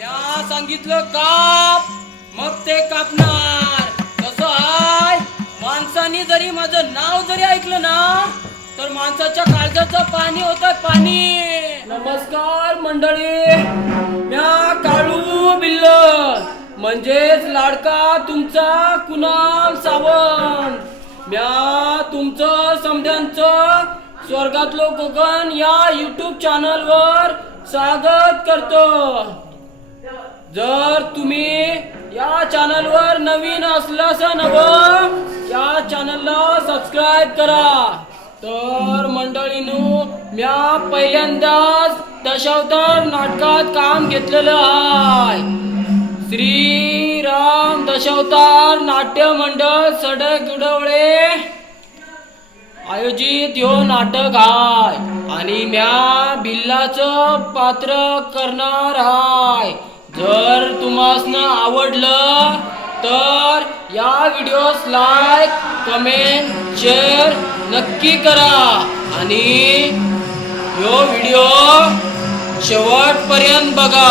या सांगितलं काप मग ते कापणार. कसं आहे माणसाने जरी माझं नाव जरी ऐकलं ना तर माणसाच्या काळजाचं पाणी होतं पाणी. नमस्कार मंडळी. म्या काळू बिल्ल म्हणजेच लाडका तुमचा कुणाल सावंत. म्या तुमचं समध्यांचं स्वर्गातलो कोकण या युट्यूब चॅनलवर स्वागत करतो. जर तुम्ही या चॅनलवर नवीन असलास नव या चॅनलला सबस्क्राईब करा. तर मंडळीनो म्या पहिल्यांदाच दशावतार नाटकात काम घेतलेलं आहे. श्रीराम दशावतार नाट्य मंडळ सडक गुडवळे आयोजित ह्यो नाटक हाय आणि म्या बिल्लाचं पात्र करणार हाय. जर तुम्हाला आवडलं तर या व्हिडिओस लाईक कमेंट शेअर नक्की करा. आणि ह्यो व्हिडिओ शेवटपर्यंत बघा.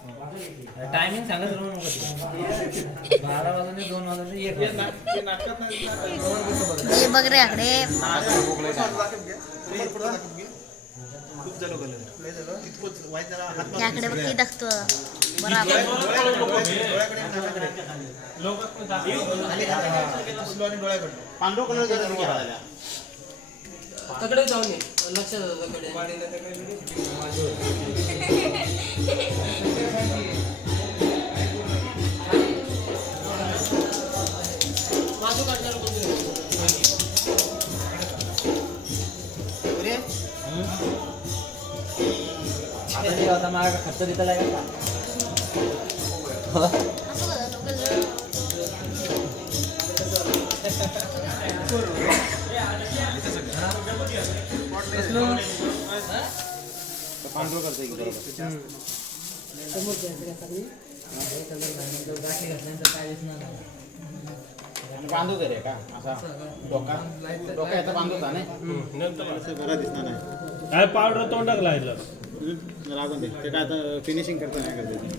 टायमिंग सांगत राहू नका. बारा वाजून दोन वाजून एक हे बघ रे आकडे. त्याकडे बघ की दाखतो. बरोबर. पांढरू कलर तकडे जाऊन तकडे माझं काढणार आता मला खर्च देता लागेल का? बरोबर आणि बांधू दे रे का? असा डोका? डोका याचा बांधू का नाही असं बरं दिसणार नाही काय पावडर तोंडाक लागलं दे. ते काय आता फिनिशिंग करता? नाही करते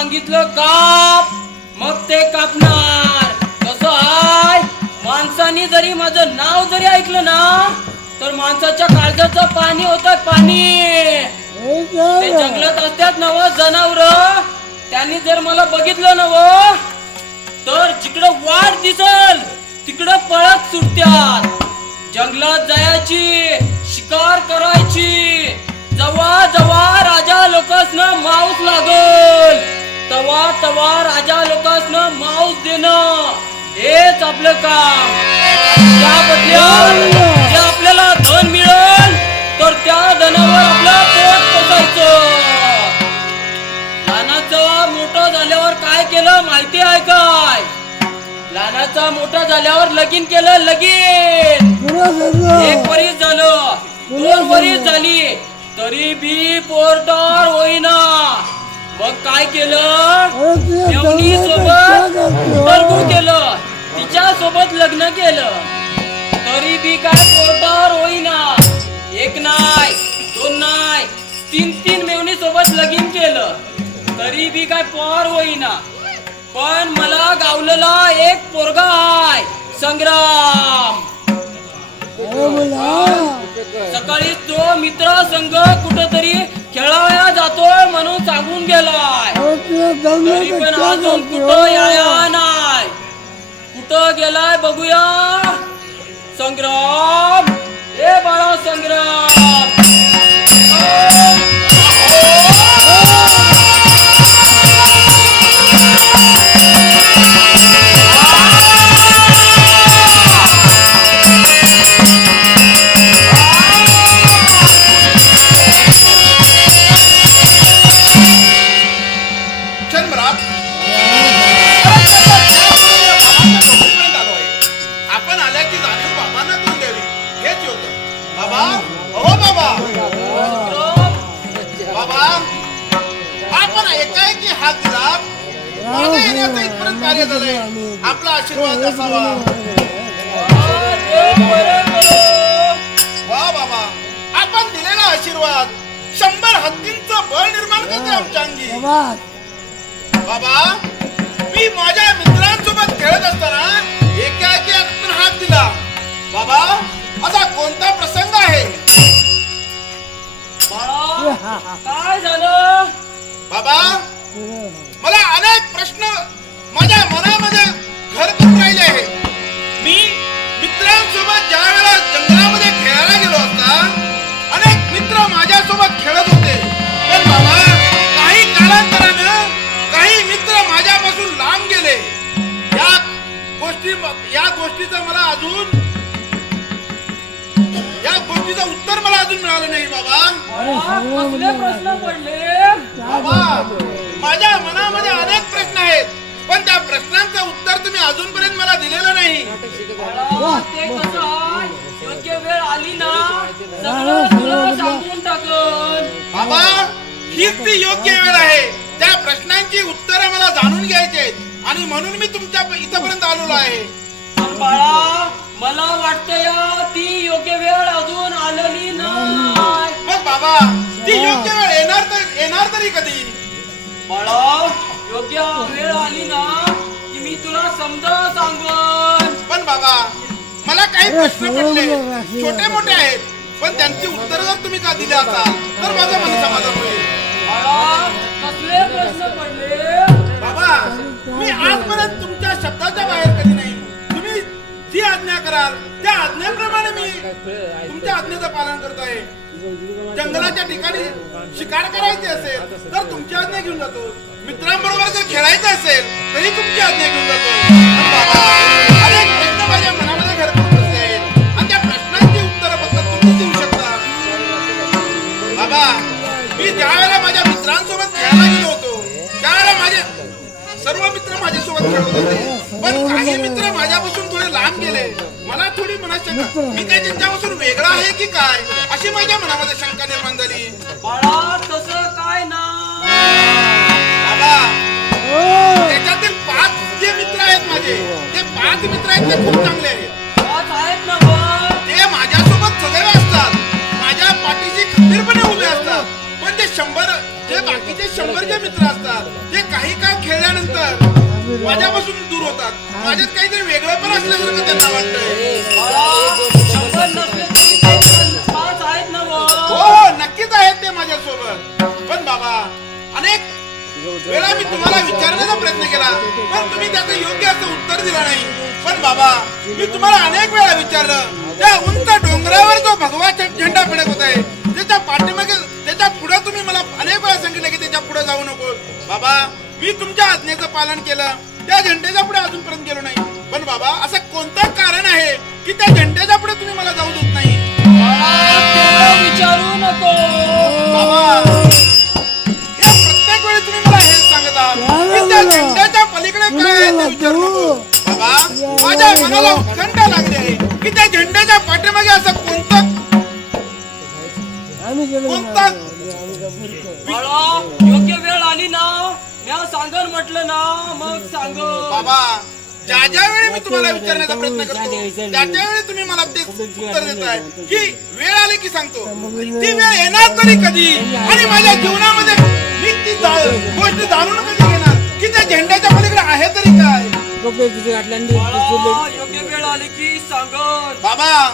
सांगितलं काप मग ते कापणार. कसं आहे माणसानी जरी माझं नाव जरी ऐकलं ना तर माणसाच्या काळजाचं पाणी होतं पाणी. ते जंगलात असतात नव जनावर त्यांनी जर मला बघितलं नव तर जिकडं वाट दिसल तिकडं पळत सुटत्यात. जंगलात जायची शिकार करायची. जवा जवा राजा लोकांना माऊस लागल. तवा तवा राजा लोकांना मांस देणं हेच आपलं काम. त्याबद्दल जे आपल्याला धन मिळेल तर त्या धनावर आपलं पोट पोसायचं. लहानाचं मोठं झाल्यावर काय केलं माहिती आहे काय? लहानाचा मोठा झाल्यावर लगीन केलं लगीन. एक वरीस झालं दोन वरीस झाली तरी बी पोर्टार होईना. मग काय केलं? मेवणी सोबत केलं. तिच्या सोबत लग्न केलं. तरी बी काय पोरटार होईना. एक नाय दोन नाय तीन तीन मेवणी सोबत लगीन केलं. तरी बी काय पोर होईना. पण मला गावलेला एक पोरगा आहे. संग्राम. सकाळी तो मित्र संघ कुठतरी खेळायला जातोय म्हणून सांगून गेलाय. तरी पण अजून कुठं याया नाही. कुठं गेलाय बघूया. संग्राम. आशीर्वाद. शंभर हत्तींचं बळ निर्माण करते आमच्या अंगी. बाबा मी माझ्या मित्रांसोबत खेळत असताना एकाएकी आपण हात दिला. बाबा असा कोणता प्रसंग आहे? बाळा काय झालं? बाबा मला अनेक प्रश्न माझ्या मनामध्ये घर करून राहिले आहे माझ्यासोबत खेळत होते. पण बाबा काही कालांतरानं काही मित्र माझ्यापासून लांब गेले. या गोष्टी या गोष्टीचं मला अजून या गोष्टीचं उत्तर मला अजून मिळालं नाही बाबा. बाळा, कसले प्रश्न पडले. बाबा माझ्या मनामध्ये अनेक प्रश्न आहेत. पण त्या प्रश्नांचं उत्तर तुम्ही अजूनपर्यंत मला दिलेलं नाही. ते कसं? योग्य वेळ आली ना सगळं तुला सांगून टाकन. बाबा हीच ती योग्य वेळ आहे. त्या प्रश्नांची उत्तरं मला जाणून घ्यायची आहेत. आणि म्हणून मी तुमच्या इथपर्यंत आलेलो आहे. पण बाळा मला वाटतं या ती योग्य वेळ अजून आलेली नाही. मग बाबा ती योग्य वेळ येणार तर येणार तरी कधी? बाळा योग्य वेळ आली ना की मी तुला समजा सांगन. पण बाबा मला काही प्रश्न पडले. छोटे मोठे आहेत पण त्यांची उत्तरं जर तुम्ही का दिली असाल तर माझं मन समाधान होईल. कसले प्रश्न पडले? बाबा मी आजपर्यंत तुमच्या शब्दाच्या बाहेर कधी नाही. तुम्ही जी आज्ञा कराल त्या आज्ञेप्रमाणे मी तुमच्या आज्ञेचं पालन करत आहे जंगलाच्या ठिकाणी शिकार करायची असेल तर तुमची आज्ञा घेऊन जातो. मित्रांबरोबर जर खेळायचं असेल तरी तुमची आज्ञा घेऊन जातो. मित्रांसोबत खेळायला गेलो होतो. त्यावेळेला माझे सर्व मित्र माझ्यासोबत खेळत होते. पण काही मित्र माझ्यापासून थोडे लांब गेले. मला थोडी मनात शंका मी काय त्यांच्यापासून वेगळा आहे की काय? अशी माझ्या मनामध्ये शंका निर्माण झाली. माझ्यापासून माझ्यात काहीतरी वेगळं पण असल्यासारखं त्यांना वाटतंय. हो नक्कीच आहेत ते माझ्यासोबत. पण बाबा अनेक वेळा मी तुम्हाला विचारण्याचा प्रयत्न केला पण तुम्ही त्याचं योग्य असं उत्तर दिलं नाही. पण बाबा मी तुम्हाला अनेक वेळा विचारलं त्या उंच डोंगरावर जो भगवा झेंडा फडक होत आहे त्याच्या पाठीमागे त्याच्या पुढे तुम्ही मला अनेक वेळा सांगितलं की त्याच्या पुढे जाऊ नको बाबा मी तुमच्या आज्ञेचं पालन केलं. त्या झेंड्याच्या पुढे अजूनपर्यंत गेलो नाही. पण बाबा असं कोणतं कारण आहे की त्या झेंड्याच्या पुढे तुम्ही मला जाऊ देत नाही? विचारू नको बाबा हे प्रत्येक वेळी तुम्ही मला हेच सांगत की त्या झेंड्याच्या पलीकडे काय आहे ते विचारू नको. बाबा माझ्या मनाला उत्कंठा लागली आहे की त्या झेंड्याच्या पाठीमागे असं कोणतं कोणतं बाळा योग्य वेळ आली ना. सांगन म्हटलं ना मग सांग बाबा ज्या ज्या वेळी मी तुम्हाला विचारण्याचा प्रयत्न करतो त्या त्या वेळी तुम्ही मला ते उत्तर देताय की वेळ आली की सांगतो. ती वेळ येणार तरी कधी? आणि माझ्या जीवनामध्ये मी ती जा- गोष्ट जाणून कधी घेणार? की त्या झेंड्याच्या पलीकडे आहे तरी काय? बाळा योग्य वेळ आली की सांगन. बाबा.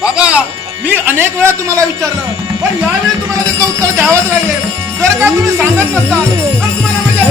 बाबा मी अनेक वेळा तुम्हाला विचारलं पण यावेळी तुम्हाला त्याचं उत्तर द्यावंच लागेल जर का तुम्ही सांगत नसाल तर तुम्हाला माझ्या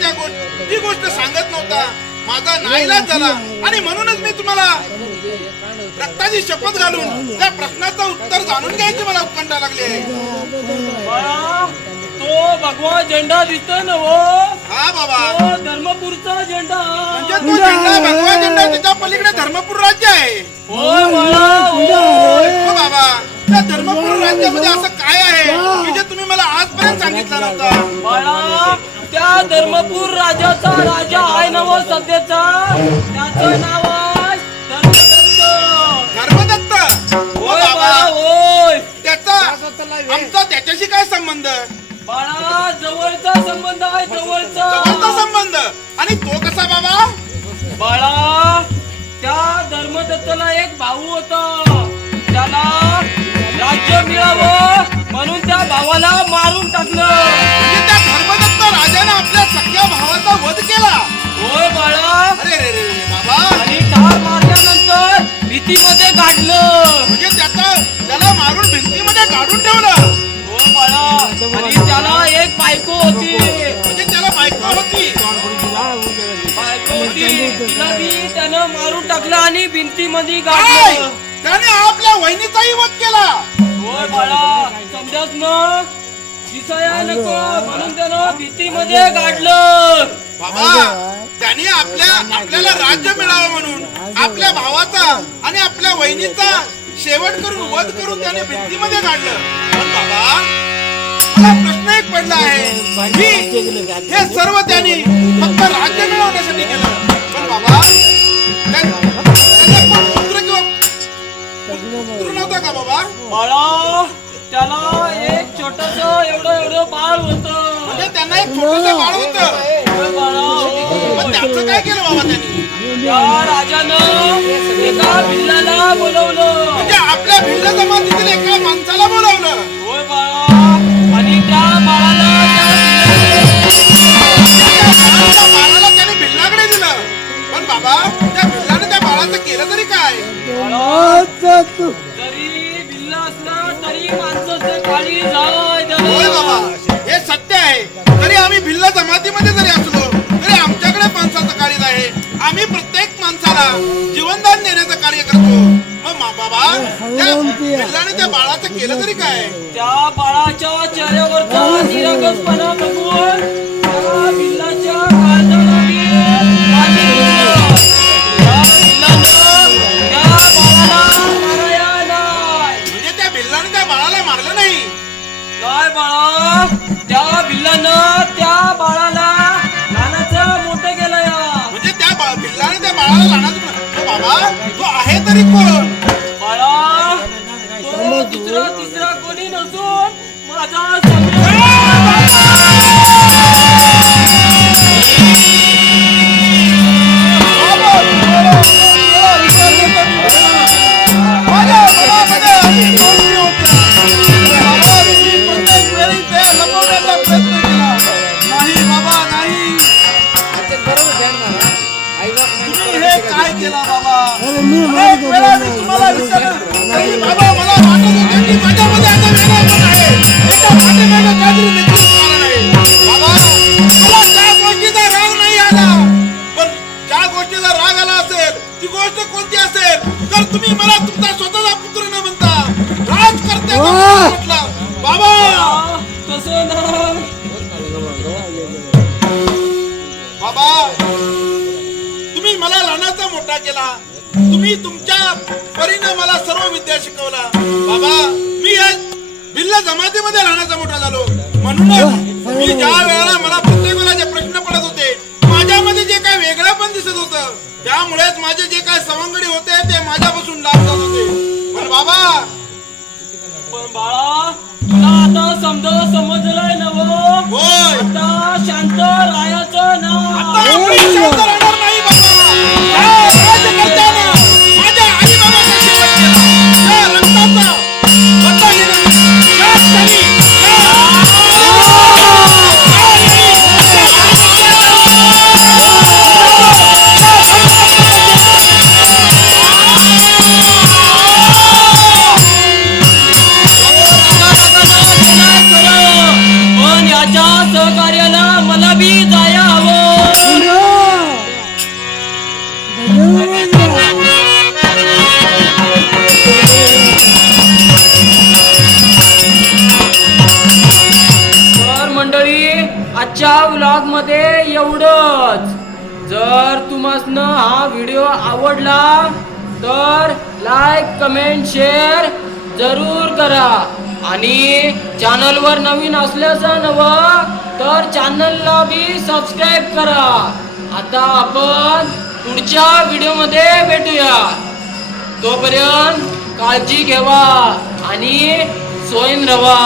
त्या गोष्ट ती गोष्ट सांगत नव्हता. माझा नाईलाज झाला. आणि म्हणूनच मी तुम्हाला रक्ताची शपथ घालून त्या प्रश्नाचं उत्तर जाणून घ्यायची मला उत्कंठा लागली आहे. तो भगवा झेंडा दिसतोय ना वो हा बाबा. तो धर्मपूरचा झेंडा. म्हणजे तो झेंडा भगवा झेंडा त्याच्या पलीकडे धर्मपूर राज्य आहे. हो बाबा. त्या धर्मपूर राज्यामध्ये असं काय आहे? की जे तुम्ही मला आजपर्यंत सांगितलं नव्हतं? बाळा त्या धर्मपूर राजाचा राजा आहे ना वो सध्याचा? त्याचं नाव आहे धर्मदत्त. धर्मदत्त? हो होय बाबा. बाळा होय. त्याचा आमचा त्याच्याशी काय संबंध? बाळा जवळचा संबंध आहे जवळचा. जवळचा संबंध. आणि तो कसा बाबा? बाळा त्या धर्मदत्तला एक भाऊ होता. त्याला राज्य मिळावं म्हणून त्या भावाला मारून टाकलं. म्हणजे त्या राजाने आपल्या सख्या भावाचा वध केला. होय बाळा. अरे रे रे बाबा. आणि ठार मारल्यानंतर भीतीमध्ये गाडलं. म्हणजे त्याचा त्याला मारून भिंतीमध्ये काढून ठेवलं. हो बाळा. आणि त्याला एक बायको होती. म्हणजे त्याला बायको होती. बायको होती. तिला बी त्यानं मारून टाकलं आणि भिंतीमध्ये गाडलं. त्याने आपल्या वहिनीचाही वध केला. होय बाळा. समजाच ना दिसाया नको म्हणून त्यानं भीतीमध्ये गाडलं. बाबा त्याने आपल्या आपल्याला राज्य मिळावं म्हणून आपल्या भावाचा आणि आपल्या वहिनीचा शेवट करून वध करून त्याने भिंतीमध्ये काढलं पण बाबा मला प्रश्न एक पडला आहे. की हे सर्व त्यांनी फक्त राज्य मिळवण्यासाठी केलं. पण बाबा पुत्र किंवा पुत्र नव्हता का बाबा? बाळा त्याला एक छोटस एवढं एवढं बाळ होत. म्हणजे त्यांना एक छोटस बाळ होतं. बाळा हो. पण त्याचं काय केलं बाबा त्यांनी? त्या राजानं एका भिल्लाला बोलवलं. म्हणजे आपल्या भिल्ल जमातीतील एका माणसाला बोलावलं. होय बाळा. आणि त्या बाळाला त्या त्या बाळाला त्याने भिल्लाकडे दिलं पण बाबा त्या भिल्लाने त्या बाळाचं केलं तरी काय? जरी होय बाबा हे सत्य आहे. तरी आम्ही भिल्ल जमातीमध्ये जरी असलो तरी आमच्याकडे माणसाचं काळीज आहे. आम्ही प्रत्येक माणसाला जीवनदान देण्याचं कार्य करतो. मग मा- बाबा त्या भिल्लाने त्या बाळाचं केलं तरी काय? त्या बाळाच्या चेहऱ्यावरचा निरागसपणा बघून त्या काळजाला वेळाला लहानाचं हो बाबा तो आहे तरी कोण? काय केला बाबा. अनेक वेळा मी तुम्हाला विचारलं. तरी बाबा मला वाटत होतं की माझ्यामध्ये आता वेगळं आहे. याच्या पाठीमागं काहीतरी निश्चित कारण आहे. बाबा मला त्या गोष्टीचा राग नाही आला पण ज्या गोष्टीचा राग आला असेल ती गोष्ट कोणती असेल? तर तुम्ही मला तुमचा स्वतःचा पुत्र न म्हणता पुत्र म्हटला बाबा! आ, तसं नाही. बाबा केला. तुम्ही तुमच्या परीनं मला सर्व विद्या शिकवला. बाबा मी या भिल्ल जमातीमध्ये लहानाचा मोठा झालो. म्हणूनच मी ज्या वेळेला मला प्रत्येक वेळेला जे प्रश्न पडत होते माझ्यामध्ये जे काय वेगळं पण दिसत होतं त्यामुळेच माझे जे काय सवंगडी होते ते माझ्यापासून लाभ जात होते. पण बाबा पण बाळा तुला आता समजा समजलंय ना वो होय. आता शांत राहायचं ना. आता शांत तर तुम्हाला हा व्हिडिओ आवडला तर लाईक कमेंट शेअर जरूर करा. आणि चॅनलवर नवीन असल्याचं नवं तर चॅनलला बी सबस्क्राईब करा. आता आपण पुढच्या व्हिडिओमध्ये भेटूया. तोपर्यंत काळजी घ्यावा आणि सोयीन रवा.